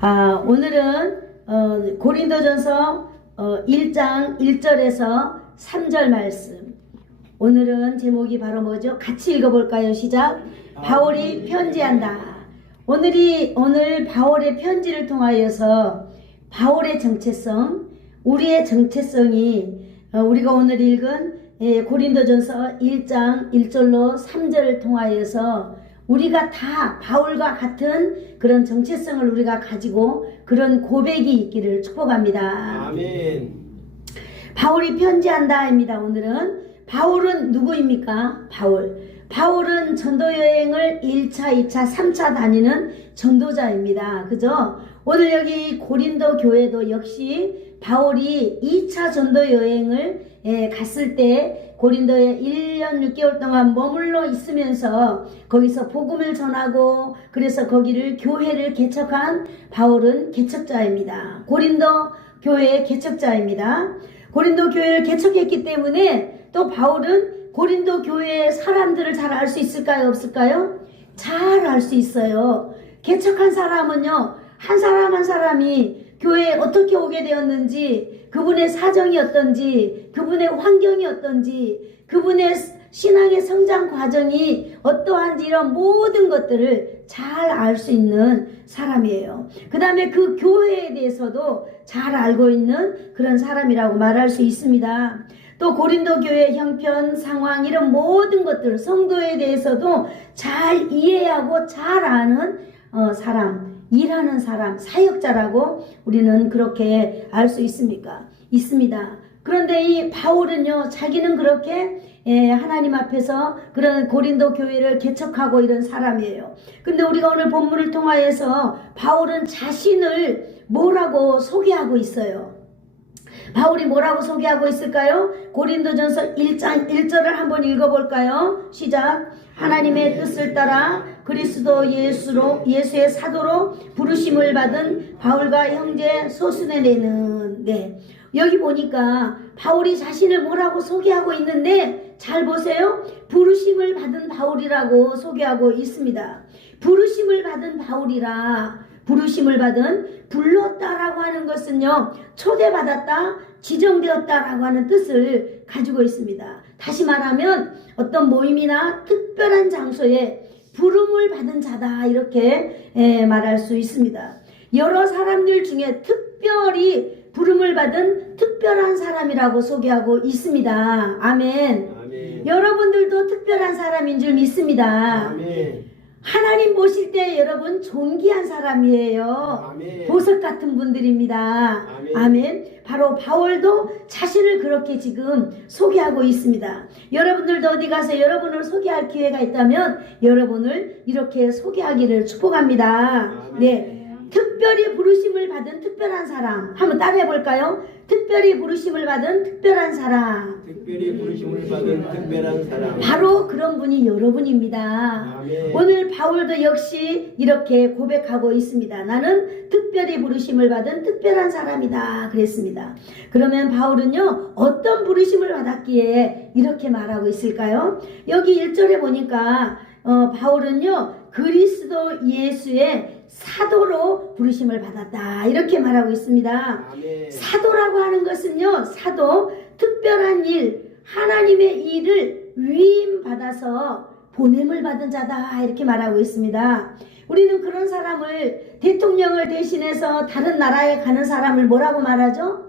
오늘은 고린도전서 1장 1절에서 3절 말씀. 오늘은 제목이 바로 뭐죠? 같이 읽어볼까요? 시작. 바울이 편지한다. 오늘 바울의 편지를 통하여서 바울의 정체성, 우리의 정체성이 우리가 오늘 읽은 고린도전서 1장 1절로 3절을 통하여서 우리가 다 바울과 같은 그런 정체성을 우리가 가지고 그런 고백이 있기를 축복합니다. 아멘. 바울이 편지한다입니다. 오늘은 바울은 누구입니까? 바울은 전도여행을 1차, 2차, 3차 다니는 전도자입니다. 그죠? 오늘 여기 고린도 교회도 역시 바울이 2차 전도여행을 갔을 때 고린도에 1년 6개월 동안 머물러 있으면서 거기서 복음을 전하고 그래서 거기를 교회를 개척한 바울은 개척자입니다. 고린도 교회의 개척자입니다. 고린도 교회를 개척했기 때문에 또 바울은 고린도 교회의 사람들을 잘 알 수 있을까요? 없을까요? 잘 알 수 있어요. 개척한 사람은요, 한 사람 한 사람이 교회에 어떻게 오게 되었는지, 그분의 사정이 어떤지, 그분의 환경이 어떤지, 그분의 신앙의 성장 과정이 어떠한지 이런 모든 것들을 잘 알 수 있는 사람이에요. 그 다음에 그 교회에 대해서도 잘 알고 있는 그런 사람이라고 말할 수 있습니다. 또 고린도 교회 형편, 상황 이런 모든 것들, 성도에 대해서도 잘 이해하고 잘 아는 사람, 일하는 사람, 사역자라고 우리는 그렇게 알 수 있습니다. 그런데 이 바울은요, 자기는 그렇게 하나님 앞에서 그런 고린도 교회를 개척하고 이런 사람이에요. 근데 우리가 오늘 본문을 통하여서 바울은 자신을 뭐라고 소개하고 있어요. 바울이 뭐라고 소개하고 있을까요? 고린도전서 1장 1절을 한번 읽어볼까요? 시작. 하나님의 뜻을 따라 그리스도 예수의 사도로 부르심을 받은 바울과 형제 소스네네는. 여기 보니까 바울이 자신을 뭐라고 소개하고 있는데 잘 보세요. 부르심을 받은 바울이라고 소개하고 있습니다. 부르심을 받은 바울이라. 부르심을 받은, 불렀다라고 하는 것은요, 초대받았다, 지정되었다라고 하는 뜻을 가지고 있습니다. 다시 말하면 어떤 모임이나 특별한 장소에 부름을 받은 자다, 이렇게 말할 수 있습니다. 여러 사람들 중에 특별히 부름을 받은 특별한 사람이라고 소개하고 있습니다. 아멘. 아멘. 여러분들도 특별한 사람인 줄 믿습니다. 아멘. 하나님 보실 때 여러분 존귀한 사람이에요. 아멘. 보석 같은 분들입니다. 아멘. 아멘. 바로 바울도 자신을 그렇게 지금 소개하고 있습니다. 여러분들도 어디 가서 여러분을 소개할 기회가 있다면 여러분을 이렇게 소개하기를 축복합니다. 아멘. 네. 특별히 부르심을 받은 특별한 사람. 한번 따라해 볼까요? 특별히 부르심을 받은 특별한 사람. 특별히 부르심을 받은 특별한 사람. 바로 그런 분이 여러분입니다. 아멘. 오늘 바울도 역시 이렇게 고백하고 있습니다. 나는 특별히 부르심을 받은 특별한 사람이다. 그랬습니다. 그러면 바울은요, 어떤 부르심을 받았기에 이렇게 말하고 있을까요? 여기 1절에 보니까 바울은요, 그리스도 예수의 사도로 부르심을 받았다, 이렇게 말하고 있습니다. 아멘. 사도라고 하는 것은요, 사도, 특별한 일, 하나님의 일을 위임받아서 보냄을 받은 자다, 이렇게 말하고 있습니다. 우리는 그런 사람을, 대통령을 대신해서 다른 나라에 가는 사람을 뭐라고 말하죠?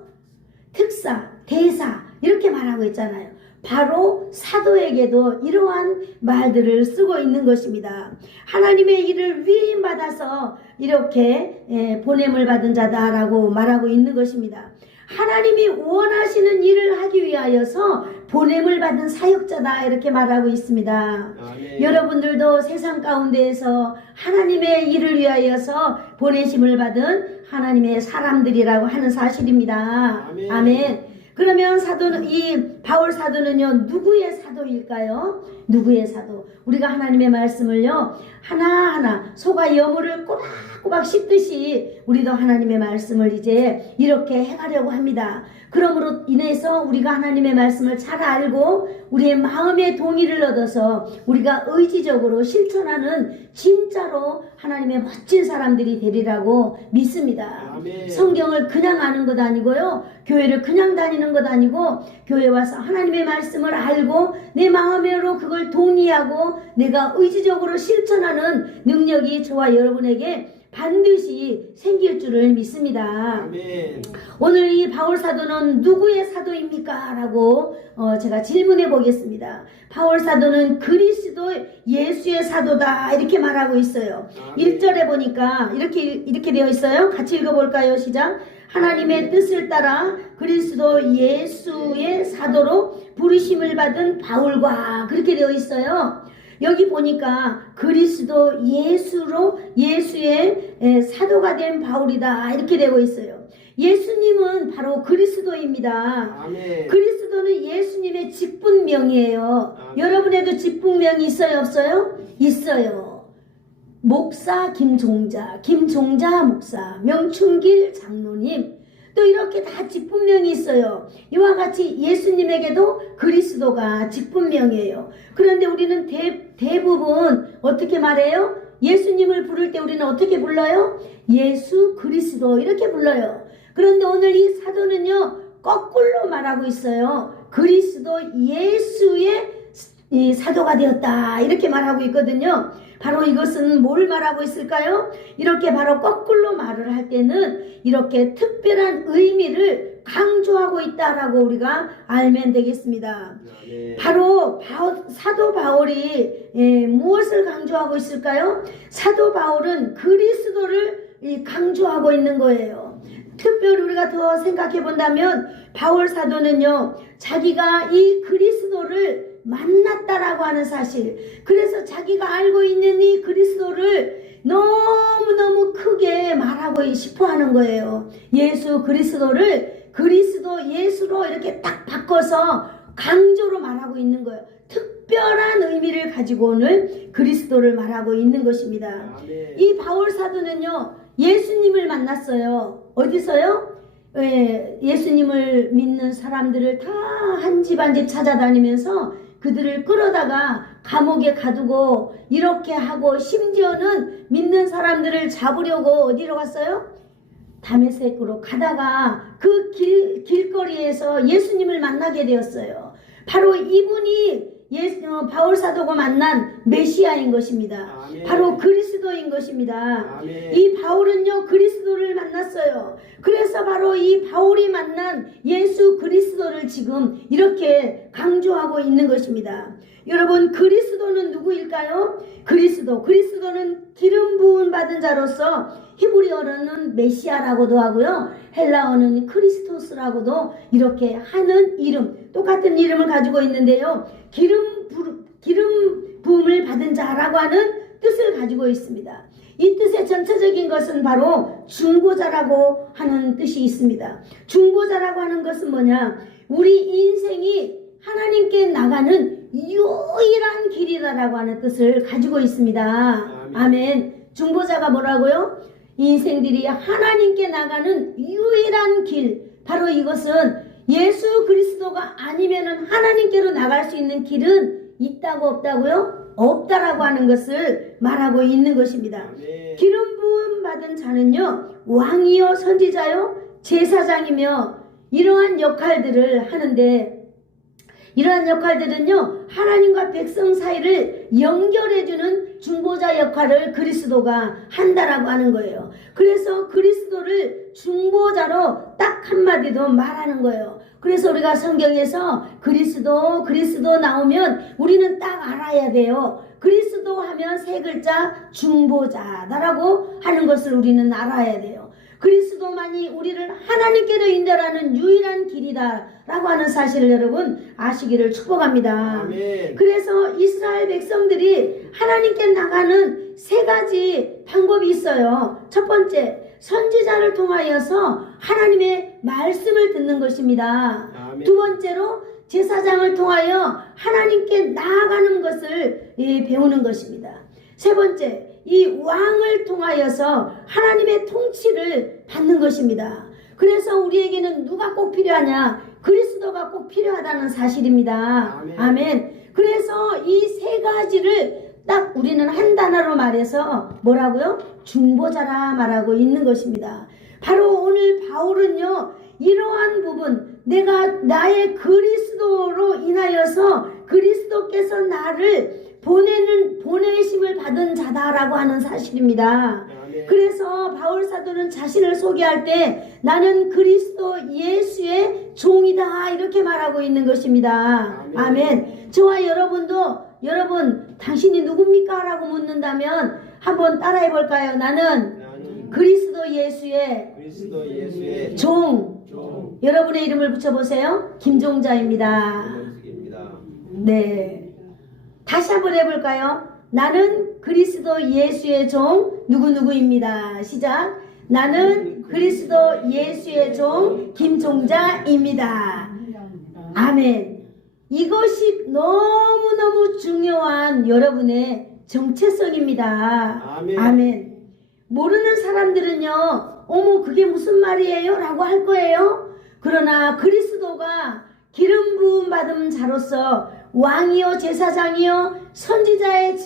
특사, 대사, 이렇게 말하고 있잖아요. 바로 사도에게도 이러한 말들을 쓰고 있는 것입니다. 하나님의 일을 위임받아서 이렇게 보냄을 받은 자다라고 말하고 있는 것입니다. 하나님이 원하시는 일을 하기 위하여서 보냄을 받은 사역자다, 이렇게 말하고 있습니다. 아멘. 여러분들도 세상 가운데에서 하나님의 일을 위하여서 보내심을 받은 하나님의 사람들이라고 하는 사실입니다. 아멘. 아멘. 그러면 이 바울 사도는요, 누구의 사도일까요? 누구의 사도? 우리가 하나님의 말씀을요, 하나하나 소가 여물을 꼬박꼬박 씹듯이 우리도 하나님의 말씀을 이제 이렇게 행하려고 합니다. 그러므로 인해서 우리가 하나님의 말씀을 잘 알고 우리의 마음의 동의를 얻어서 우리가 의지적으로 실천하는 진짜로 하나님의 멋진 사람들이 되리라고 믿습니다. 아멘. 성경을 그냥 아는 것 아니고요. 교회를 그냥 다니는 것 아니고 교회 와서 하나님의 말씀을 알고 내 마음으로 그걸 동의하고 내가 의지적으로 실천하는 능력이 저와 여러분에게 반드시 생길 줄을 믿습니다. 아멘. 오늘 이 바울 사도는 누구의 사도입니까? 라고 제가 질문해 보겠습니다. 바울 사도는 그리스도 예수의 사도다 이렇게 말하고 있어요. 아멘. 1절에 보니까 이렇게 되어 있어요. 같이 읽어볼까요? 시작. 하나님의 뜻을 따라 그리스도 예수의 사도로 부르심을 받은 바울과 그렇게 되어 있어요. 여기 보니까 그리스도 예수의 사도가 된 바울이다 이렇게 되고 있어요. 예수님은 바로 그리스도입니다. 아멘. 그리스도는 예수님의 직분명이에요. 아멘. 여러분에도 직분명이 있어요 없어요? 있어요. 목사 김종자 목사, 명춘길 장로님 또 이렇게 다 직분명이 있어요. 이와 같이 예수님에게도 그리스도가 직분명이에요. 그런데 우리는 대부분 어떻게 말해요? 예수님을 부를 때 우리는 어떻게 불러요? 예수 그리스도 이렇게 불러요. 그런데 오늘 이 사도는요 거꾸로 말하고 있어요. 그리스도 예수의 이 사도가 되었다 이렇게 말하고 있거든요. 바로 이것은 뭘 말하고 있을까요? 이렇게 바로 거꾸로 말을 할 때는 이렇게 특별한 의미를 강조하고 있다라고 우리가 알면 되겠습니다. 아멘. 바로 사도 바울이 무엇을 강조하고 있을까요? 사도 바울은 그리스도를 강조하고 있는 거예요. 특별히 우리가 더 생각해 본다면 바울 사도는요 자기가 이 그리스도를 만났다라고 하는 사실, 그래서 자기가 알고 있는 이 그리스도를 너무너무 크게 말하고 싶어 하는 거예요. 예수 그리스도를 그리스도 예수로 이렇게 딱 바꿔서 강조로 말하고 있는 거예요. 특별한 의미를 가지고 오늘 그리스도를 말하고 있는 것입니다. 아멘. 이 바울 사도는요 예수님을 만났어요. 어디서요? 예수님을 믿는 사람들을 다 한 집 한 집 찾아다니면서 그들을 끌어다가 감옥에 가두고 이렇게 하고 심지어는 믿는 사람들을 잡으려고 어디로 갔어요? 다메섹으로 가다가 그 길거리에서 예수님을 만나게 되었어요. 바로 이분이 바울 사도가 만난 메시아인 것입니다. 아멘. 바로 그리스도인 것입니다. 아멘. 이 바울은요 그리스도를 만났어요. 그래서 바로 이 바울이 만난 예수 그리스도를 지금 이렇게 강조하고 있는 것입니다. 여러분 그리스도는 누구일까요? 그리스도는 기름 부음 받은 자로서 히브리어로는 메시아라고도 하고요. 헬라어는 크리스토스라고도 이렇게 하는 이름, 똑같은 이름을 가지고 있는데요. 기름 부음을 받은 자라고 하는 뜻을 가지고 있습니다. 이 뜻의 전체적인 것은 바로 중보자라고 하는 뜻이 있습니다. 중보자라고 하는 것은 뭐냐? 우리 인생이 하나님께 나가는 유일한 길이다라고 하는 뜻을 가지고 있습니다. 아멘. 중보자가 뭐라고요? 인생들이 하나님께 나가는 유일한 길, 바로 이것은 예수 그리스도가 아니면은 하나님께로 나갈 수 있는 길은 있다고 없다고요? 없다라고 하는 것을 말하고 있는 것입니다. 아멘. 기름 부음 받은 자는요 왕이요 선지자요 제사장이며 이러한 역할들을 하는데, 이러한 역할들은요 하나님과 백성 사이를 연결해주는 중보자 역할을 그리스도가 한다라고 하는 거예요. 그래서 그리스도를 중보자로 딱 한마디도 말하는 거예요. 그래서 우리가 성경에서 그리스도 나오면 우리는 딱 알아야 돼요. 그리스도 하면 세 글자 중보자다라고 하는 것을 우리는 알아야 돼요. 그리스도만이 우리를 하나님께로 인도하는 유일한 길이다라고 하는 사실을 여러분 아시기를 축복합니다. 아멘. 그래서 이스라엘 백성들이 하나님께 나가는 세 가지 방법이 있어요. 첫 번째, 선지자를 통하여서 하나님의 말씀을 듣는 것입니다. 아멘. 두 번째로 제사장을 통하여 하나님께 나아가는 것을 배우는 것입니다. 세 번째, 이 왕을 통하여서 하나님의 통치를 받는 것입니다. 그래서 우리에게는 누가 꼭 필요하냐? 그리스도가 꼭 필요하다는 사실입니다. 아멘. 아멘. 그래서 이 세 가지를 딱 우리는 한 단어로 말해서 뭐라고요? 중보자라 말하고 있는 것입니다. 바로 오늘 바울은요, 이러한 부분, 내가 나의 그리스도로 인하여서 그리스도께서 나를 보내심을 받은 자다라고 하는 사실입니다. 아멘. 그래서 바울 사도는 자신을 소개할 때 나는 그리스도 예수의 종이다 이렇게 말하고 있는 것입니다. 아멘. 아멘. 저와 여러분도 여러분 당신이 누굽니까? 라고 묻는다면 한번 따라해 볼까요? 나는 나는 그리스도 예수의 그리스도 예수의 종. 여러분의 이름을 붙여보세요. 김종자입니다. 김종식입니다. 네. 다시 한번 해볼까요? 나는 그리스도 예수의 종 누구누구입니다. 시작. 나는 그리스도 예수의 종 김종자입니다. 아멘. 이것이 너무너무 중요한 여러분의 정체성입니다. 아멘. 아멘. 모르는 사람들은요, 어머 그게 무슨 말이에요? 라고 할 거예요. 그러나 그리스도가 기름 부음 받은 자로서 왕이요 제사장이요 선지자의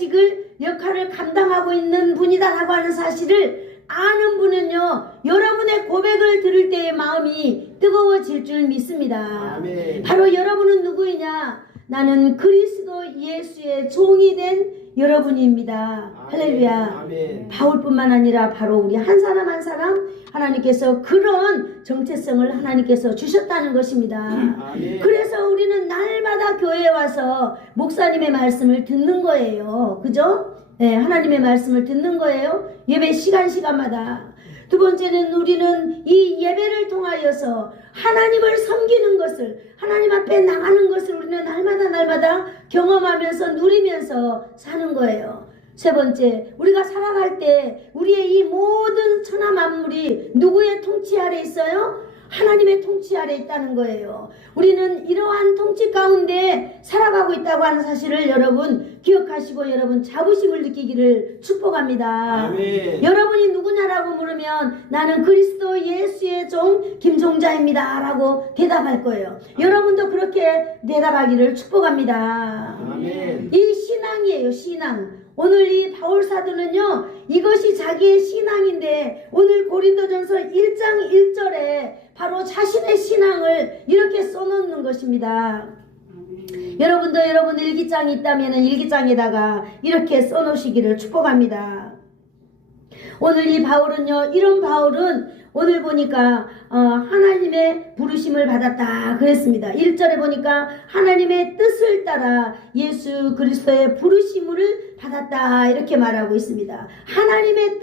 역할을 감당하고 있는 분이다라고 하는 사실을 아는 분은요, 여러분의 고백을 들을 때의 마음이 뜨거워질 줄 믿습니다. 아멘. 바로 여러분은 누구이냐? 나는 그리스도 예수의 종이 된 여러분입니다. 할렐루야. 아멘. 바울뿐만 아니라 바로 우리 한 사람 한 사람 하나님께서 그런 정체성을 하나님께서 주셨다는 것입니다. 아멘. 그래서 우리는 날마다 교회에 와서 목사님의 말씀을 듣는 거예요. 그죠? 네, 하나님의 말씀을 듣는 거예요. 예배 시간마다. 두 번째는 우리는 이 예배를 통하여서 하나님을 섬기는 것을, 하나님 앞에 나가는 것을 우리는 날마다 경험하면서 누리면서 사는 거예요. 세 번째, 우리가 살아갈 때 우리의 이 모든 천하 만물이 누구의 통치 아래 있어요? 하나님의 통치 아래 있다는 거예요. 우리는 이러한 통치 가운데 살아가고 있다고 하는 사실을 여러분 기억하시고 여러분 자부심을 느끼기를 축복합니다. 아멘. 여러분이 누구냐라고 물으면 나는 그리스도 예수의 종 김종자입니다 라고 대답할 거예요. 여러분도 그렇게 대답하기를 축복합니다. 아멘. 이 신앙이에요. 신앙. 오늘 이 바울 사도는요, 이것이 자기의 신앙인데 오늘 고린도전서 1장 1절에 바로 자신의 신앙을 이렇게 써놓는 것입니다. 여러분도 여러분 일기장이 있다면 일기장에다가 이렇게 써놓으시기를 축복합니다. 오늘 이 바울은요, 이런 바울은 오늘 보니까 하나님의 부르심을 받았다 그랬습니다. 1절에 보니까 하나님의 뜻을 따라 예수 그리스도의 부르심을 받았다 이렇게 말하고 있습니다. 하나님의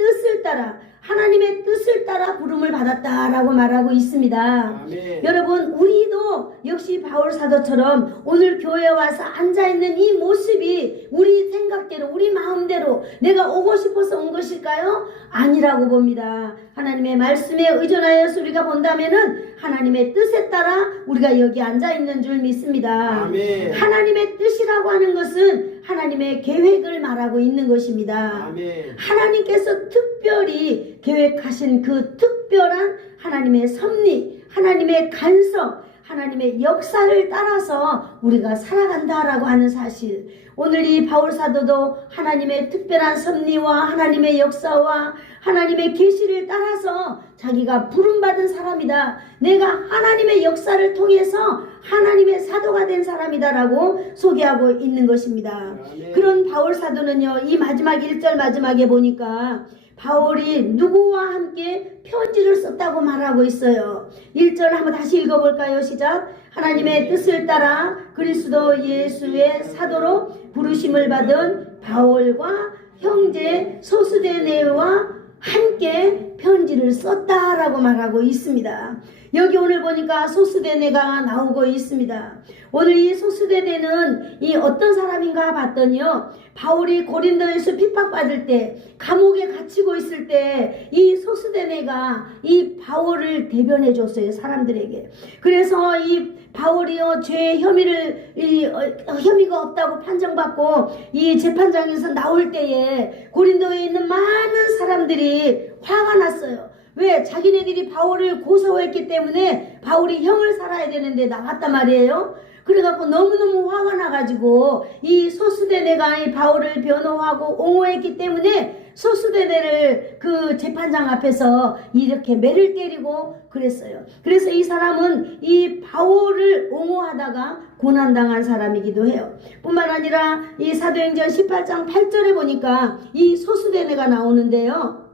뜻을 따라 부름을 받았다라고 말하고 있습니다. 아멘. 여러분 우리도 역시 바울 사도처럼 오늘 교회에 와서 앉아있는 이 모습이 우리 생각대로 우리 마음대로 내가 오고 싶어서 온 것일까요? 아니라고 봅니다. 하나님의 말씀에 의존하여서 우리가 본다면은 하나님의 뜻에 따라 우리가 여기 앉아있는 줄 믿습니다. 아멘. 하나님의 뜻이라고 하는 것은 하나님의 계획을 말하고 있는 것입니다. 아멘. 하나님께서 특별히 계획하신 그 특별한 하나님의 섭리, 하나님의 간섭, 하나님의 역사를 따라서 우리가 살아간다라고 하는 사실. 오늘 이 바울 사도도 하나님의 특별한 섭리와 하나님의 역사와 하나님의 계시를 따라서 자기가 부름받은 사람이다. 내가 하나님의 역사를 통해서 하나님의 사도가 된 사람이다라고 소개하고 있는 것입니다. 아멘. 그런 바울 사도는요, 이 마지막 1절 마지막에 보니까 바울이 누구와 함께 편지를 썼다고 말하고 있어요. 1절 한번 다시 읽어볼까요? 시작. 하나님의 뜻을 따라 그리스도 예수의 사도로 부르심을 받은 바울과 형제 소스데네와 함께 편지를 썼다라고 말하고 있습니다. 여기 오늘 보니까 소스데네가 나오고 있습니다. 오늘 이 소스데네는 이 어떤 사람인가 봤더니요, 바울이 고린도에서 핍박받을 때 감옥에 갇히고 있을 때 이 소스데네가 이 바울을 대변해 줬어요, 사람들에게. 그래서 이 바울이요 죄 혐의가 없다고 판정받고 이 재판장에서 나올 때에 고린도에 있는 많은 사람들이 화가 났어요. 왜? 자기네들이 바울을 고소했기 때문에 바울이 형을 살아야 되는데 나갔단 말이에요. 그래갖고 너무너무 화가 나가지고 이 소수대네가 이 바울을 변호하고 옹호했기 때문에 소수대네를 그 재판장 앞에서 이렇게 매를 때리고 그랬어요. 그래서 이 사람은 이 바울을 옹호하다가 고난당한 사람이기도 해요. 뿐만 아니라 이 사도행전 18장 8절에 보니까 이 소수대네가 나오는데요.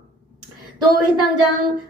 또 해당장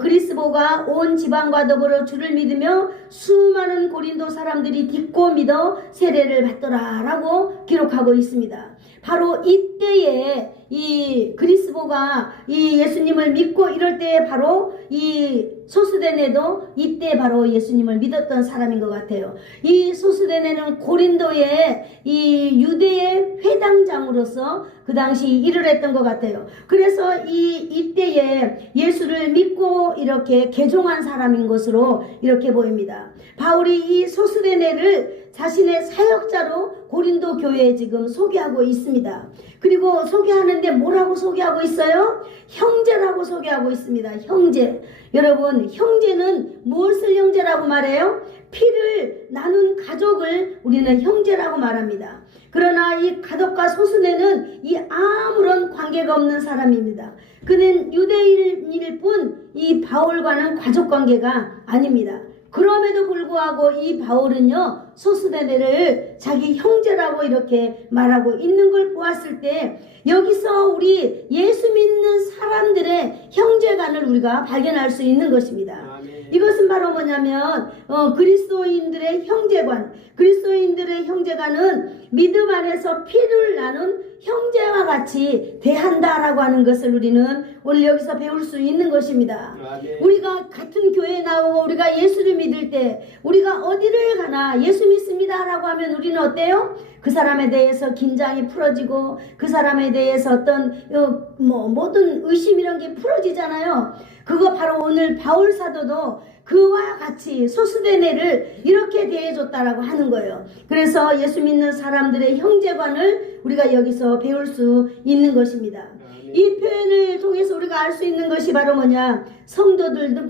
그리스보가 온 지방과 더불어 주를 믿으며 수많은 고린도 사람들이 딛고 믿어 세례를 받더라 라고 기록하고 있습니다. 바로 이때에 이 그리스보가 이 예수님을 믿고 이럴 때에 바로 이 소수대네도 이때 바로 예수님을 믿었던 사람인 것 같아요. 이 소수대네는 고린도의 이 유대의 회당장으로서 그 당시 일을 했던 것 같아요. 그래서 이때에 예수를 믿고 이렇게 개종한 사람인 것으로 이렇게 보입니다. 바울이 이 소수대네를 자신의 사역자로 고린도 교회에 지금 소개하고 있습니다. 그리고 소개하는데 뭐라고 소개하고 있어요? 형제라고 소개하고 있습니다. 형제. 여러분, 형제는 무엇을 형제라고 말해요? 피를 나눈 가족을 우리는 형제라고 말합니다. 그러나 이 가덕과 소수네는 이 아무런 관계가 없는 사람입니다. 그는 유대인일 뿐 이 바울과는 가족 관계가 아닙니다. 그럼에도 불구하고 이 바울은요, 소수대네를 자기 형제라고 이렇게 말하고 있는 걸 보았을 때 여기서 우리 예수 믿는 사람들의 형제간을 우리가 발견할 수 있는 것입니다. 이것은 바로 뭐냐면 그리스도인들의 형제관, 그리스도인들의 형제관은 믿음 안에서 피를 나눈 형제와 같이 대한다라고 하는 것을 우리는 오늘 여기서 배울 수 있는 것입니다. 우리가 같은 교회에 나오고 우리가 예수를 믿을 때 우리가 어디를 가나 예수 믿습니다 라고 하면 우리는 어때요? 그 사람에 대해서 긴장이 풀어지고 그 사람에 대해서 어떤 모든 의심 이런 게 풀어지잖아요. 그거 바로 오늘 바울 사도도 그와 같이 소수대네를 이렇게 대해줬다라고 하는 거예요. 그래서 예수 믿는 사람들의 형제관을 우리가 여기서 배울 수 있는 것입니다. 이 표현을 통해서 우리가 알 수 있는 것이 바로 뭐냐? 성도들도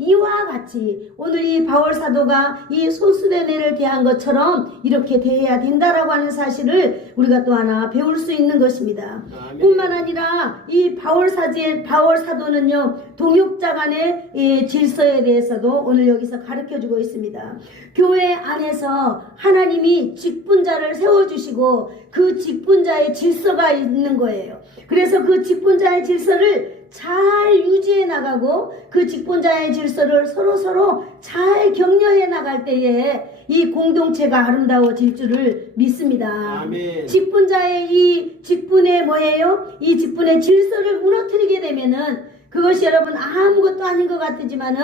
이와 같이 오늘 이 바울 사도가 이 소수대네를 대한 것처럼 이렇게 대해야 된다라고 하는 사실을 우리가 또 하나 배울 수 있는 것입니다. 뿐만 아니라 이 바울 사도는요, 동역자 간의 이 질서에 대해서도 오늘 여기서 가르쳐주고 있습니다. 교회 안에서 하나님이 직분자를 세워주시고 그 직분자의 질서가 있는 거예요. 그래서 그 직분자의 질서를 잘 유지해 나가고 그 직분자의 질서를 서로 잘 격려해 나갈 때에 이 공동체가 아름다워질 줄을 믿습니다. 아멘. 직분자의 이 직분의 뭐예요? 이 직분의 질서를 무너뜨리게 되면은 그것이 여러분 아무것도 아닌 것 같지만은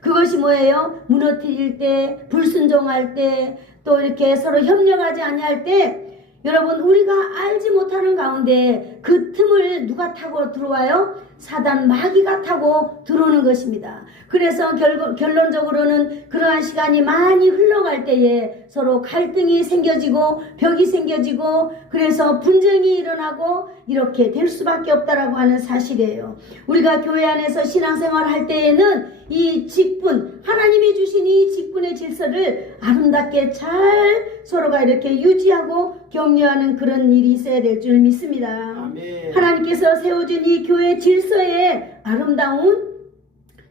그것이 뭐예요? 무너뜨릴 때, 불순종할 때, 또 이렇게 서로 협력하지 아니할 때 여러분 우리가 알지 못하는 가운데 그 틈을 누가 타고 들어와요? 사단 마귀가 타고 들어오는 것입니다. 그래서 결론적으로는 그러한 시간이 많이 흘러갈 때에 서로 갈등이 생겨지고 벽이 생겨지고 그래서 분쟁이 일어나고 이렇게 될 수밖에 없다라고 하는 사실이에요. 우리가 교회 안에서 신앙생활 할 때에는 이 직분, 하나님이 주신 이 직분의 질서를 아름답게 잘 서로가 이렇게 유지하고 격려하는 그런 일이 있어야 될 줄 믿습니다. 아멘. 하나님께서 세워준 이 교회 질서에 아름다운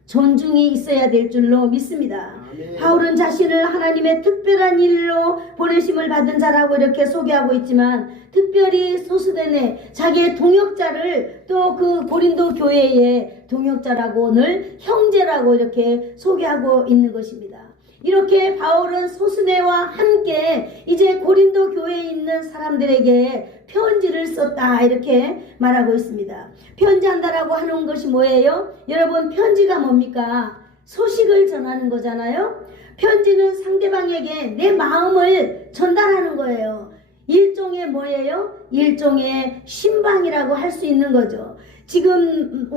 존중이 있어야 될 줄로 믿습니다. 아멘. 바울은 자신을 하나님의 특별한 일로 보내심을 받은 자라고 이렇게 소개하고 있지만 특별히 소수대네 자기의 동역자를 또 그 고린도 교회의 동역자라고 오늘 형제라고 이렇게 소개하고 있는 것입니다. 이렇게 바울은 소수네와 함께 이제 고린도 교회에 있는 사람들에게 편지를 썼다 이렇게 말하고 있습니다. 편지한다라고 하는 것이 뭐예요? 여러분 편지가 뭡니까? 소식을 전하는 거잖아요. 편지는 상대방에게 내 마음을 전달하는 거예요. 일종의 뭐예요? 일종의 신방이라고 할 수 있는 거죠. 지금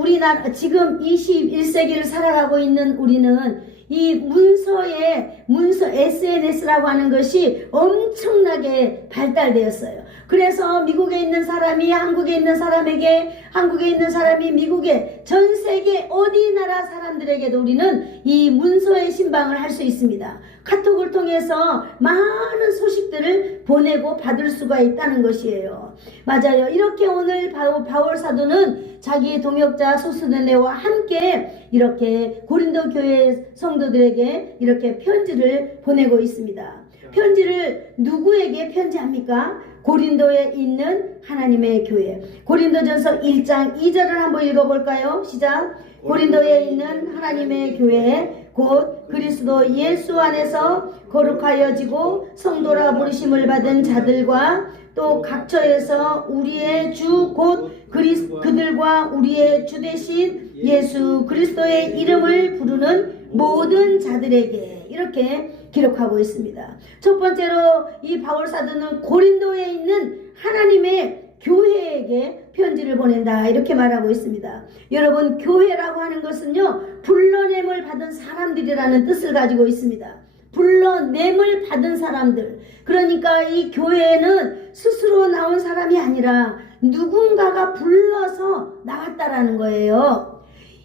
지금 21세기를 살아가고 있는 우리는 이 문서 SNS라고 하는 것이 엄청나게 발달되었어요. 그래서 미국에 있는 사람이 한국에 있는 사람에게, 한국에 있는 사람이 미국에, 전 세계 어디 나라 사람들에게도 우리는 이 문서의 신방을 할 수 있습니다. 카톡을 통해서 많은 소식들을 보내고 받을 수가 있다는 것이에요. 맞아요. 이렇게 오늘 바울 사도는 자기 동역자 소스데네와 함께 이렇게 고린도 교회 성도들에게 이렇게 편지를 보내고 있습니다. 편지를 누구에게 편지합니까? 고린도에 있는 하나님의 교회. 고린도전서 1장 2절을 한번 읽어볼까요? 시작. 고린도에 있는 하나님의 교회에 곧 그리스도 예수 안에서 거룩하여지고 성도라 부르심을 받은 자들과 또 각처에서 우리의 주 곧 그들과 우리의 주 되신 예수 그리스도의 이름을 부르는 모든 자들에게, 이렇게 기록하고 있습니다. 첫 번째로 이 바울 사도는 고린도에 있는 하나님의 교회에게 편지를 보낸다, 이렇게 말하고 있습니다. 여러분, 교회라고 하는 것은요, 불러냄을 받은 사람들이라는 뜻을 가지고 있습니다. 불러냄을 받은 사람들. 그러니까 이 교회에는 스스로 나온 사람이 아니라 누군가가 불러서 나왔다라는 거예요.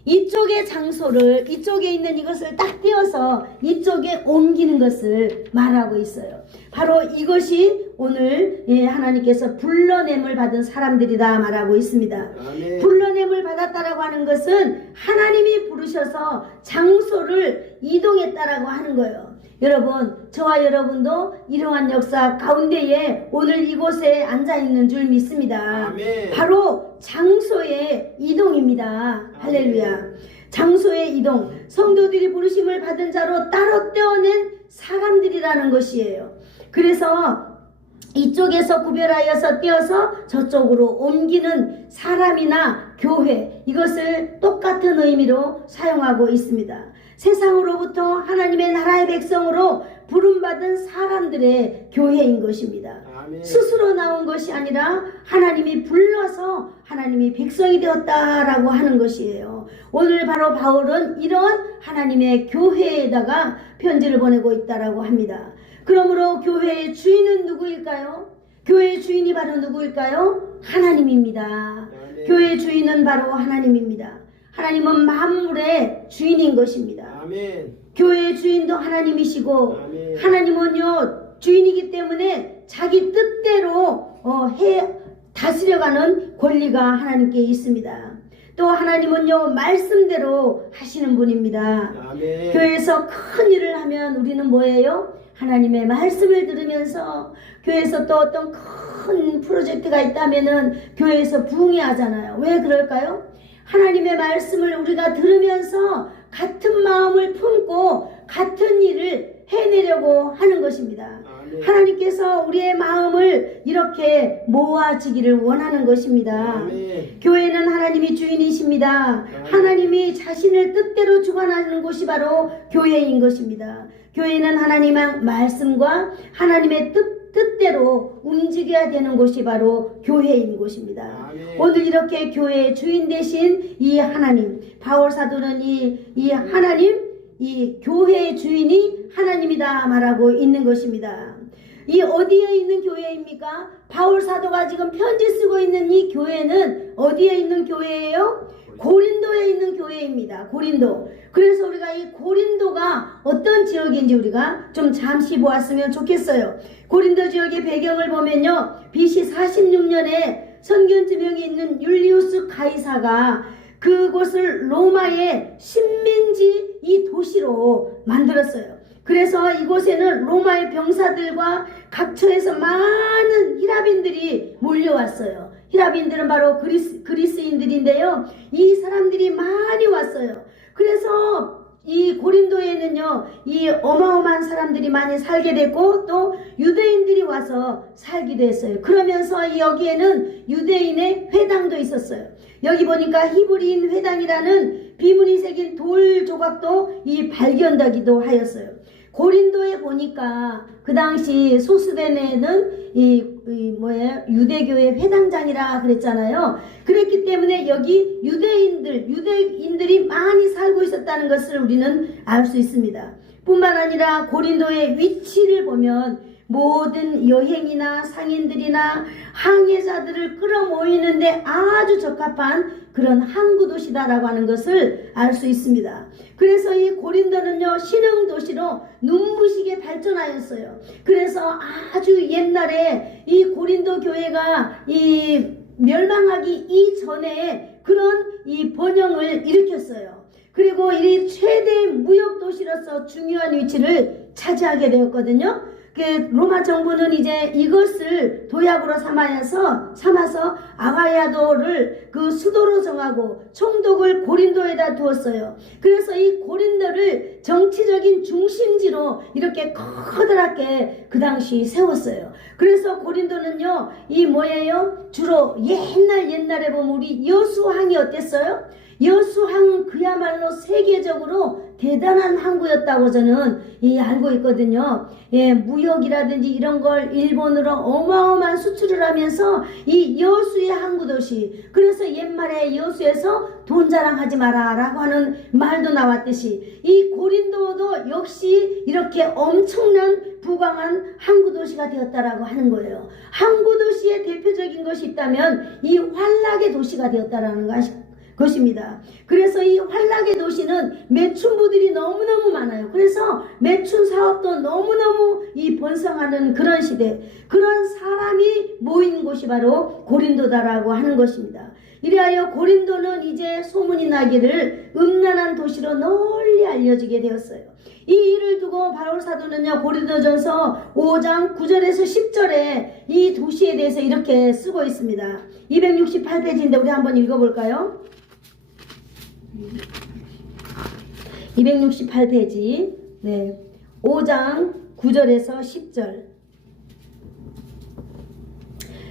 이쪽의 장소를, 이쪽에 있는 이것을 딱 띄어서 이쪽에 옮기는 것을 말하고 있어요. 바로 이것이 오늘 하나님께서 불러냄을 받은 사람들이다 말하고 있습니다. 아멘. 불러냄을 받았다라고 하는 것은 하나님이 부르셔서 장소를 이동했다라고 하는 거예요. 여러분, 저와 여러분도 이러한 역사 가운데에 오늘 이곳에 앉아있는 줄 믿습니다. 아멘. 바로 장소의 이동입니다. 할렐루야. 장소의 이동, 성도들이 부르심을 받은 자로 따로 떼어낸 사람들이라는 것이에요. 그래서 이쪽에서 구별하여서 떼어서 저쪽으로 옮기는 사람이나 교회, 이것을 똑같은 의미로 사용하고 있습니다. 세상으로부터 하나님의 나라의 백성으로 부름받은 사람들의 교회인 것입니다. 아멘. 스스로 나온 것이 아니라 하나님이 불러서 하나님이 백성이 되었다라고 하는 것이에요. 오늘 바로 바울은 이런 하나님의 교회에다가 편지를 보내고 있다라고 합니다. 그러므로 교회의 주인은 누구일까요? 교회의 주인이 바로 누구일까요? 하나님입니다. 아멘. 교회의 주인은 바로 하나님입니다. 하나님은 만물의 주인인 것입니다. 아멘. 교회의 주인도 하나님이시고, 아멘. 하나님은요 주인이기 때문에 자기 뜻대로 다스려가는 권리가 하나님께 있습니다. 또 하나님은요 말씀대로 하시는 분입니다. 아멘. 교회에서 큰 일을 하면 우리는 뭐예요? 하나님의 말씀을 들으면서, 교회에서 또 어떤 큰 프로젝트가 있다면은 교회에서 부흥회하잖아요. 왜 그럴까요? 하나님의 말씀을 우리가 들으면서 같은 마음을 품고 같은 일을 해내려고 하는 것입니다. 아멘. 하나님께서 우리의 마음을 이렇게 모아지기를 원하는 것입니다. 아멘. 교회는 하나님이 주인이십니다. 하나님이 자신을 뜻대로 주관하는 곳이 바로 교회인 것입니다. 교회는 하나님의 말씀과 하나님의 뜻대로 움직여야 되는 곳이 바로 교회인 곳입니다. 아멘. 오늘 이렇게 교회의 주인 되신 이 하나님, 바울 사도는 이 하나님, 이 교회의 주인이 하나님이다 말하고 있는 것입니다. 이 어디에 있는 교회입니까? 바울 사도가 지금 편지 쓰고 있는 이 교회는 어디에 있는 교회예요? 고린도에 있는 교회입니다. 고린도. 그래서 우리가 이 고린도가 어떤 지역인지 우리가 좀 잠시 보았으면 좋겠어요. 고린도 지역의 배경을 보면요, BC 46년에 선견지명이 있는 율리우스 가이사가 그곳을 로마의 식민지 이 도시로 만들었어요. 그래서 이곳에는 로마의 병사들과 각처에서 많은 히라빈들이 몰려왔어요. 히라빈들은 바로 그리스인들인데요. 이 사람들이 많이 왔어요. 그래서 이 고린도에는요, 이 어마어마한 사람들이 많이 살게 됐고, 또 유대인들이 와서 살기도 했어요. 그러면서 여기에는 유대인의 회당도 있었어요. 여기 보니까 히브리인 회당이라는 비문이 새긴 돌 조각도 발견되기도 하였어요. 고린도에 보니까 그 당시 소스데네는 유대교의 회당장이라 그랬잖아요. 그랬기 때문에 여기 유대인들이 많이 살고 있었다는 것을 우리는 알 수 있습니다. 뿐만 아니라 고린도의 위치를 보면 모든 여행이나 상인들이나 항해자들을 끌어모이는데 아주 적합한 그런 항구 도시다라고 하는 것을 알 수 있습니다. 그래서 이 고린도는요, 신흥 도시로 눈부시게 발전하였어요. 그래서 아주 옛날에 이 고린도 교회가 이 멸망하기 이전에 그런 이 번영을 일으켰어요. 그리고 이 최대 무역 도시로서 중요한 위치를 차지하게 되었거든요. 그 로마 정부는 이제 이것을 도약으로 삼아서 아가야도를 그 수도로 정하고 총독을 고린도에다 두었어요. 그래서 이 고린도를 정치적인 중심지로 이렇게 커다랗게 그 당시 세웠어요. 그래서 고린도는요, 이 뭐예요? 주로 옛날에 보면 우리 여수항이 어땠어요? 여수항은 그야말로 세계적으로 대단한 항구였다고 저는 알고 있거든요. 예, 무역이라든지 이런 걸 일본으로 어마어마한 수출을 하면서 이 여수의 항구 도시, 그래서 옛말에 여수에서 돈 자랑하지 마라 라고 하는 말도 나왔듯이 이 고린도도 역시 이렇게 엄청난 부강한 항구 도시가 되었다라고 하는 거예요. 항구 도시의 대표적인 것이 있다면 이 환락의 도시가 되었다라는 것입니다. 그래서 이 환락의 도시는 매춘부들이 너무너무 많아요. 그래서 매춘 사업도 너무너무 이 번성하는 그런 시대, 그런 사람이 모인 곳이 바로 고린도다라고 하는 것입니다. 이래하여 고린도는 이제 소문이 나기를 음란한 도시로 널리 알려지게 되었어요. 이 일을 두고 바울 사도는요, 고린도전서 5장 9절에서 10절에 이 도시에 대해서 이렇게 쓰고 있습니다. 268페이지인데 우리 한번 읽어볼까요? 268페이지, 네, 5장 9절에서 10절.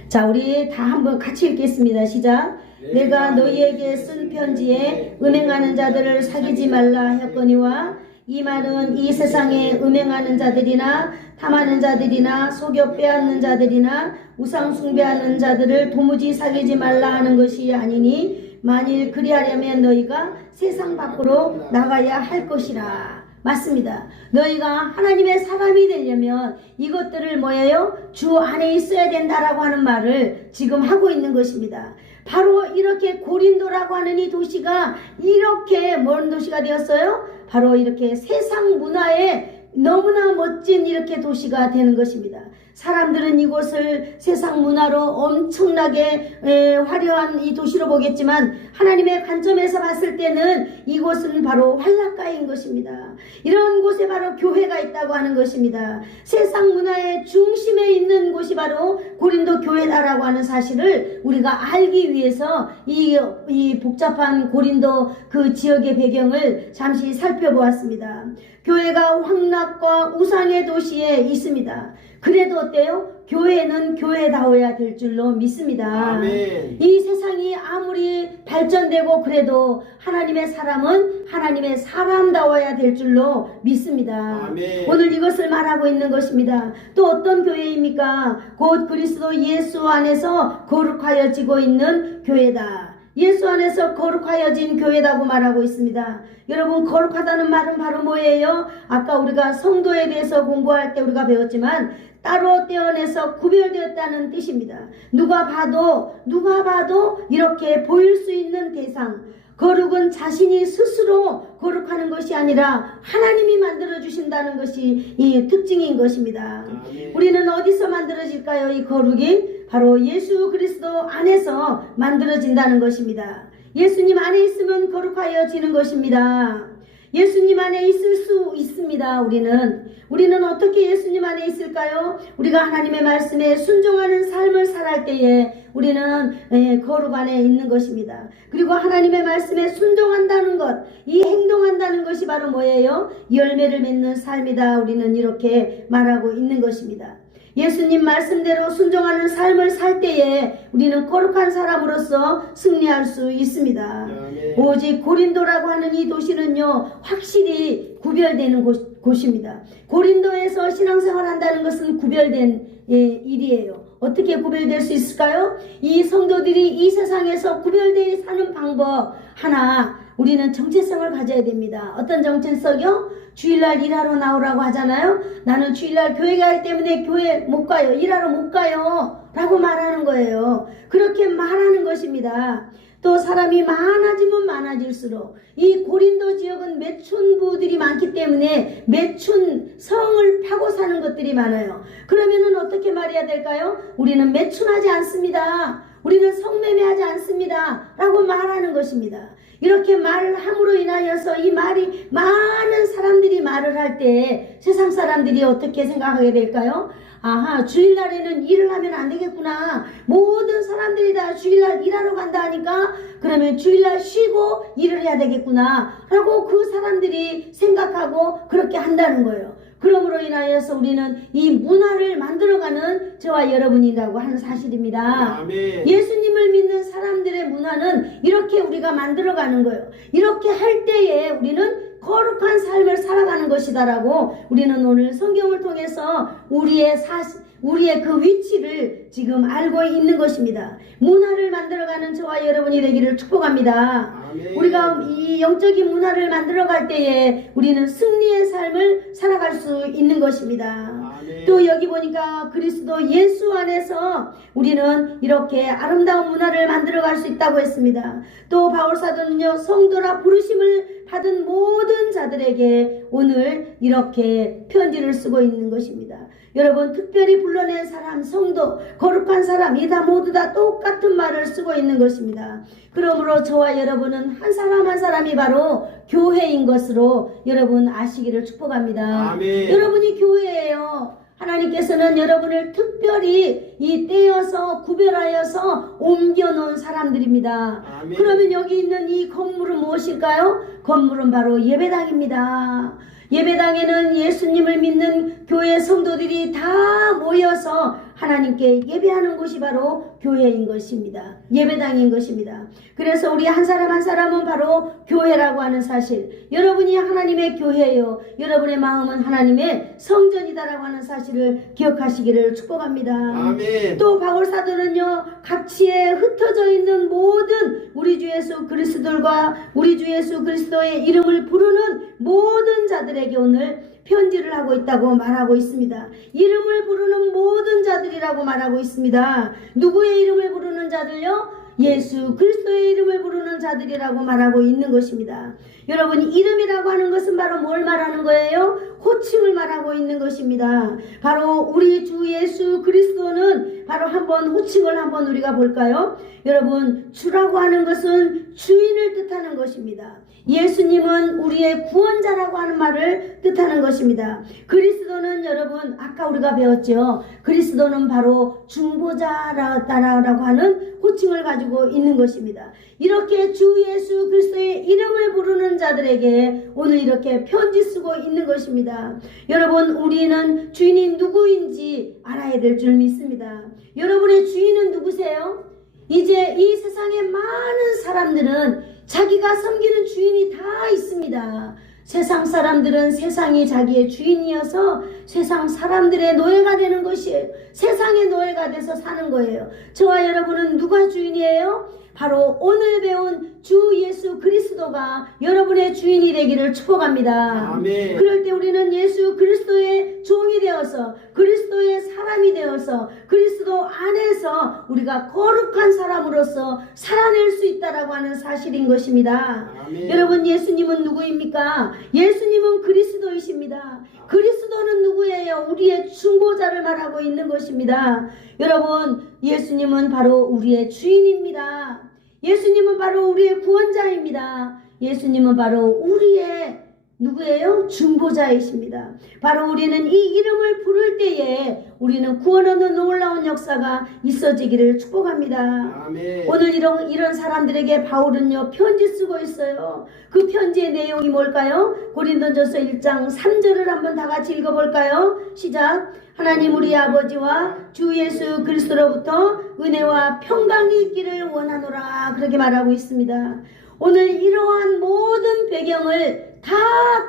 자, 우리 다 한번 같이 읽겠습니다. 시작. 내가 너희에게 쓴 편지에 음행하는 자들을 사귀지 말라 하였거니와 이 말은 이 세상에 음행하는 자들이나 탐하는 자들이나 속여 빼앗는 자들이나 우상 숭배하는 자들을 도무지 사귀지 말라 하는 것이 아니니 만일 그리하려면 너희가 세상 밖으로 나가야 할 것이라. 맞습니다. 너희가 하나님의 사람이 되려면 이것들을 뭐예요? 주 안에 있어야 된다라고 하는 말을 지금 하고 있는 것입니다. 바로 이렇게 고린도라고 하는 이 도시가 이렇게 먼 도시가 되었어요. 바로 이렇게 세상 문화에 너무나 멋진 이렇게 도시가 되는 것입니다. 사람들은 이곳을 세상 문화로 엄청나게 화려한 이 도시로 보겠지만 하나님의 관점에서 봤을 때는 이곳은 바로 환락가인 것입니다. 이런 곳에 바로 교회가 있다고 하는 것입니다. 세상 문화의 중심에 있는 곳이 바로 고린도 교회다라고 하는 사실을 우리가 알기 위해서 이 복잡한 고린도 그 지역의 배경을 잠시 살펴보았습니다. 교회가 황락과 우상의 도시에 있습니다. 그래도 어때요? 교회는 교회다워야 될 줄로 믿습니다. 아멘. 이 세상이 아무리 발전되고 그래도 하나님의 사람은 하나님의 사람다워야 될 줄로 믿습니다. 아멘. 오늘 이것을 말하고 있는 것입니다. 또 어떤 교회입니까? 곧 그리스도 예수 안에서 거룩하여지고 있는 교회다. 예수 안에서 거룩하여진 교회라고 말하고 있습니다. 여러분, 거룩하다는 말은 바로 뭐예요? 아까 우리가 성도에 대해서 공부할 때 우리가 배웠지만 따로 떼어내서 구별되었다는 뜻입니다. 누가 봐도 이렇게 보일 수 있는 대상. 거룩은 자신이 스스로 거룩하는 것이 아니라 하나님이 만들어주신다는 것이 이 특징인 것입니다. 아멘. 우리는 어디서 만들어질까요? 이 거룩이 바로 예수 그리스도 안에서 만들어진다는 것입니다. 예수님 안에 있으면 거룩하여지는 것입니다. 예수님 안에 있을 수 있습니다. 우리는 어떻게 예수님 안에 있을까요? 우리가 하나님의 말씀에 순종하는 삶을 살할 때에 우리는 거룩 안에 있는 것입니다. 그리고 하나님의 말씀에 순종한다는 것, 이 행동한다는 것이 바로 뭐예요? 열매를 맺는 삶이다. 우리는 이렇게 말하고 있는 것입니다. 예수님 말씀대로 순종하는 삶을 살 때에 우리는 거룩한 사람으로서 승리할 수 있습니다. 아멘. 오직 고린도라고 하는 이 도시는요, 확실히 구별되는 곳입니다. 고린도에서 신앙생활 한다는 것은 구별된 일이에요. 어떻게 구별될 수 있을까요? 이 우리 성도들이 이 세상에서 구별되어 사는 방법 하나, 우리는 정체성을 가져야 됩니다. 어떤 정체성이요? 주일날 일하러 나오라고 하잖아요. 나는 주일날 교회 가기 때문에 교회 못 가요. 일하러 못 가요. 라고 말하는 거예요. 그렇게 말하는 것입니다. 또 사람이 많아지면 많아질수록 이 고린도 지역은 매춘부들이 많기 때문에 매춘 성을 파고 사는 것들이 많아요. 그러면은 어떻게 말해야 될까요? 우리는 매춘하지 않습니다. 우리는 성매매하지 않습니다. 라고 말하는 것입니다. 이렇게 말함으로 인하여서 이 말이 많은 사람들이 말을 할 때 세상 사람들이 어떻게 생각하게 될까요? 아하, 주일날에는 일을 하면 안 되겠구나. 모든 사람들이 다 주일날 일하러 간다 하니까 그러면 주일날 쉬고 일을 해야 되겠구나 라고 그 사람들이 생각하고 그렇게 한다는 거예요. 그러므로 인하여서 우리는 이 문화를 만들어가는 저와 여러분이라고 하는 사실입니다. 아멘. 예수님을 믿는 사람들의 문화는 이렇게 우리가 만들어가는 거예요. 이렇게 할 때에 우리는 거룩한 삶을 살아가는 것이다라고 우리는 오늘 성경을 통해서 우리의 그 위치를 지금 알고 있는 것입니다. 문화를 만들어가는 저와 여러분이 되기를 축복합니다. 아멘. 우리가 이 영적인 문화를 만들어갈 때에 우리는 승리의 삶을 살아갈 수 있는 것입니다. 아멘. 또 여기 보니까 그리스도 예수 안에서 우리는 이렇게 아름다운 문화를 만들어갈 수 있다고 했습니다. 또 바울사도는요, 성도라 부르심을 받은 모든 자들에게 오늘 이렇게 편지를 쓰고 있는 것입니다. 여러분, 특별히 불러낸 사람, 성도, 거룩한 사람, 이 다 모두 다 똑같은 말을 쓰고 있는 것입니다. 그러므로 저와 여러분은 한 사람 한 사람이 바로 교회인 것으로 여러분 아시기를 축복합니다. 아멘. 여러분이 교회예요. 하나님께서는 여러분을 특별히 이 떼어서 구별하여서 옮겨놓은 사람들입니다. 아멘. 그러면 여기 있는 이 건물은 무엇일까요? 건물은 바로 예배당입니다. 예배당에는 예수님을 믿는 교회 성도들이 다 모여서 하나님께 예배하는 곳이 바로 교회인 것입니다. 예배당인 것입니다. 그래서 우리 한 사람 한 사람은 바로 교회라고 하는 사실, 여러분이 하나님의 교회요, 여러분의 마음은 하나님의 성전이다라고 하는 사실을 기억하시기를 축복합니다. 아멘. 또 바울 사도는요, 각지에 흩어져 있는 모든 우리 주 예수 그리스도들과 우리 주 예수 그리스도의 이름을 부르는 모든 자들에게 오늘 편지를 하고 있다고 말하고 있습니다. 이름을 부르는 모든 자들이라고 말하고 있습니다. 누구의 이름을 부르는 자들요? 예수 그리스도의 이름을 부르는 자들이라고 말하고 있는 것입니다. 여러분, 이름이라고 하는 것은 바로 뭘 말하는 거예요? 호칭을 말하고 있는 것입니다. 바로 우리 주 예수 그리스도는 바로 한번 호칭을 한번 우리가 볼까요? 여러분, 주라고 하는 것은 주인을 뜻하는 것입니다. 예수님은 우리의 구원자라고 하는 말을 뜻하는 것입니다. 그리스도는 여러분, 아까 우리가 배웠죠. 그리스도는 바로 중보자라고 하는 호칭을 가지고 있는 것입니다. 이렇게 주 예수 그리스도의 이름을 부르는 자들에게 오늘 이렇게 편지 쓰고 있는 것입니다. 여러분, 우리는 주인이 누구인지 알아야 될 줄 믿습니다. 여러분의 주인은 누구세요? 이제 이 세상에 많은 사람들은 자기가 섬기는 주인이 다 있습니다. 세상 사람들은 세상이 자기의 주인이어서 세상 사람들의 노예가 되는 것이에요. 세상의 노예가 돼서 사는 거예요. 저와 여러분은 누가 주인이에요? 바로 오늘 배운 주 예수 그리스도가 여러분의 주인이 되기를 축복합니다. 아멘. 그럴 때 우리는 예수 그리스도의 종이 되어서 그리스도의 사람이 되어서 그리스도 안에서 우리가 거룩한 사람으로서 살아낼 수 있다라고 하는 사실인 것입니다. 아멘. 여러분, 예수님은 누구입니까? 예수님은 그리스도이십니다. 그리스도는 누구예요? 우리의 중보자를 말하고 있는 것입니다. 여러분, 예수님은 바로 우리의 주인입니다. 예수님은 바로 우리의 구원자입니다. 예수님은 바로 우리의 누구예요? 중보자이십니다. 바로 우리는 이 이름을 부를 때에 우리는 구원 얻는 놀라운 역사가 있어지기를 축복합니다. 아멘. 오늘 이런 사람들에게 바울은요, 편지 쓰고 있어요. 그 편지의 내용이 뭘까요? 고린도전서 1장 3절을 한번 다 같이 읽어볼까요? 시작. 하나님 우리 아버지와 주 예수 그리스도로부터 은혜와 평강이 있기를 원하노라. 그렇게 말하고 있습니다. 오늘 이러한 모든 배경을 다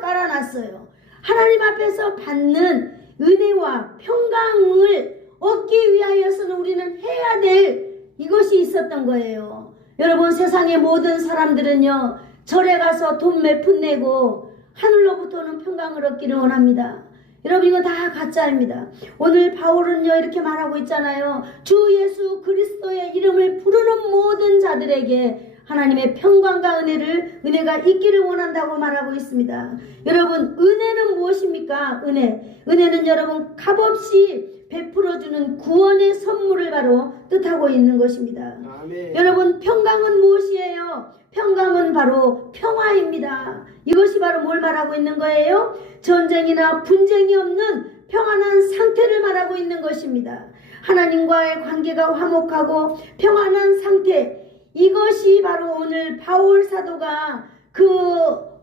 깔아놨어요. 하나님 앞에서 받는 은혜와 평강을 얻기 위하여서는 우리는 해야 될 이것이 있었던 거예요. 여러분, 세상의 모든 사람들은요, 절에 가서 돈 몇 푼 내고 하늘로부터는 평강을 얻기를 원합니다. 여러분, 이거 다 가짜입니다. 오늘 바울은요, 이렇게 말하고 있잖아요. 주 예수 그리스도의 이름을 부르는 모든 자들에게 하나님의 평강과 은혜가 있기를 원한다고 말하고 있습니다. 여러분, 은혜는 무엇입니까? 은혜는 여러분, 값없이 베풀어주는 구원의 선물을 바로 뜻하고 있는 것입니다. 아멘. 여러분, 평강은 무엇이에요? 평강은 바로 평화입니다. 이것이 바로 뭘 말하고 있는 거예요? 전쟁이나 분쟁이 없는 평안한 상태를 말하고 있는 것입니다. 하나님과의 관계가 화목하고 평안한 상태, 이것이 바로 오늘 바울 사도가 그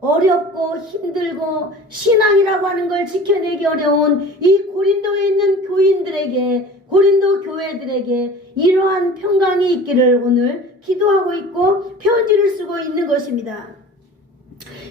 어렵고 힘들고 신앙이라고 하는 걸 지켜내기 어려운 이 고린도에 있는 교인들에게, 고린도 교회들에게 이러한 평강이 있기를 오늘 기도하고 있고 편지를 쓰고 있는 것입니다.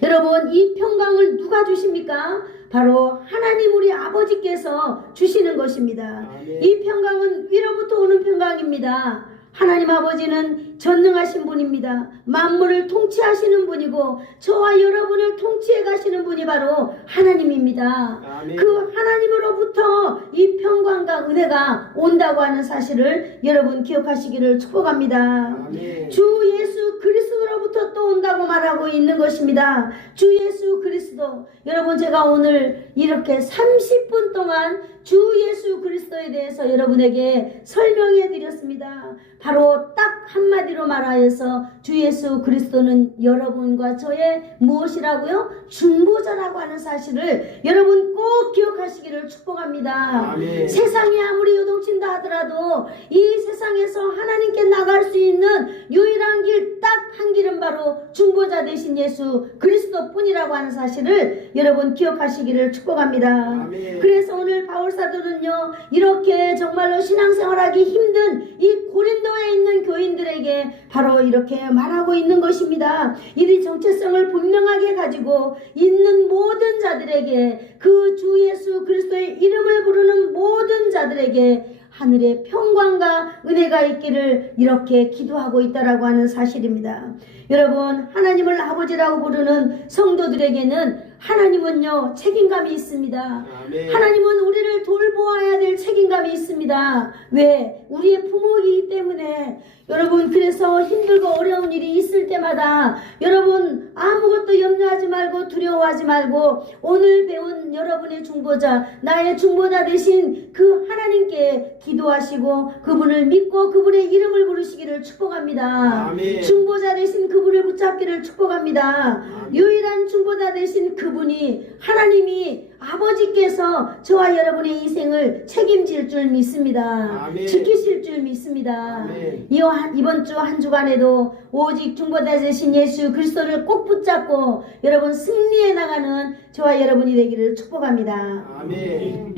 여러분, 이 평강을 누가 주십니까? 바로 하나님 우리 아버지께서 주시는 것입니다. 아멘. 이 평강은 위로부터 오는 평강입니다. 하나님 아버지는 전능하신 분입니다. 만물을 통치하시는 분이고 저와 여러분을 통치해 가시는 분이 바로 하나님입니다. 아멘. 그 하나님으로부터 이 평강과 은혜가 온다고 하는 사실을 여러분 기억하시기를 축복합니다. 아멘. 주 예수 그리스도로부터 또 온다고 말하고 있는 것입니다. 주 예수 그리스도. 여러분, 제가 오늘 이렇게 30분 동안 주 예수 그리스도에 대해서 여러분에게 설명해 드렸습니다. 바로 딱 한마디로 말하여서 주 예수 그리스도는 여러분과 저의 무엇이라고요? 중보자라고 하는 사실을 여러분 꼭 기억하시기를 축복합니다. 아멘. 세상이 아무리 요동친다 하더라도 이 세상에서 하나님께 나갈 수 있는 유일한 길 딱 한 길은 바로 중보자 되신 예수 그리스도 뿐이라고 하는 사실을 여러분 기억하시기를 축복합니다. 아멘. 그래서 오늘 바울 사도는요, 이렇게 정말로 신앙생활하기 힘든 이 고린도에 있는 교인들에게 바로 이렇게 말하고 있는 것입니다. 이 정체성을 분명하게 가지고 있는 모든 자들에게, 그 주 예수 그리스도의 이름을 부르는 모든 자들에게 하늘의 평강과 은혜가 있기를 이렇게 기도하고 있다라고 하는 사실입니다. 여러분, 하나님을 아버지라고 부르는 성도들에게는 하나님은요, 책임감이 있습니다. 아멘. 하나님은 우리를 돌보아야 될 책임감이 있습니다. 왜? 우리의 부모이기 때문에. 여러분, 그래서 힘들고 어려운 일이 있을 때마다 여러분 아무것도 염려하지 말고 두려워하지 말고 오늘 배운 여러분의 중보자, 나의 중보자 되신 그 하나님께 기도하시고 그분을 믿고 그분의 이름을 부르시기를 축복합니다. 아멘. 중보자 되신 그분을 붙잡기를 축복합니다. 아멘. 유일한 중보자 되신 그분이 하나님이 아버지께서 저와 여러분의 인생을 책임질 줄 믿습니다. 아멘. 지키실 줄 믿습니다. 아멘. 이번 주 한 주간에도 오직 중보자 되신 예수 그리스도를 꼭 붙잡고 여러분 승리해 나가는 저와 여러분이 되기를 축복합니다. 아멘.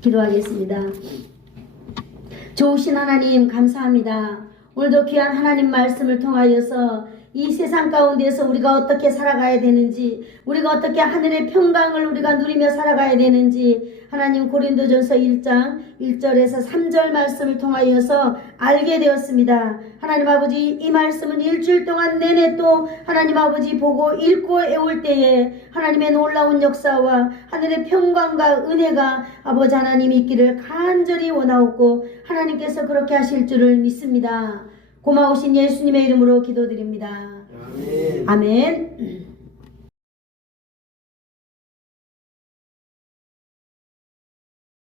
기도하겠습니다. 좋으신 하나님 감사합니다. 오늘도 귀한 하나님 말씀을 통하여서 이 세상 가운데서 우리가 어떻게 살아가야 되는지, 우리가 어떻게 하늘의 평강을 우리가 누리며 살아가야 되는지 하나님 고린도전서 1장 1절에서 3절 말씀을 통하여서 알게 되었습니다. 하나님 아버지, 이 말씀은 일주일 동안 내내 또 하나님 아버지 보고 읽고 애올 때에 하나님의 놀라운 역사와 하늘의 평강과 은혜가 아버지 하나님 있기를 간절히 원하옵고 하나님께서 그렇게 하실 줄을 믿습니다. 고마우신 예수님의 이름으로 기도드립니다. 아멘. 아멘.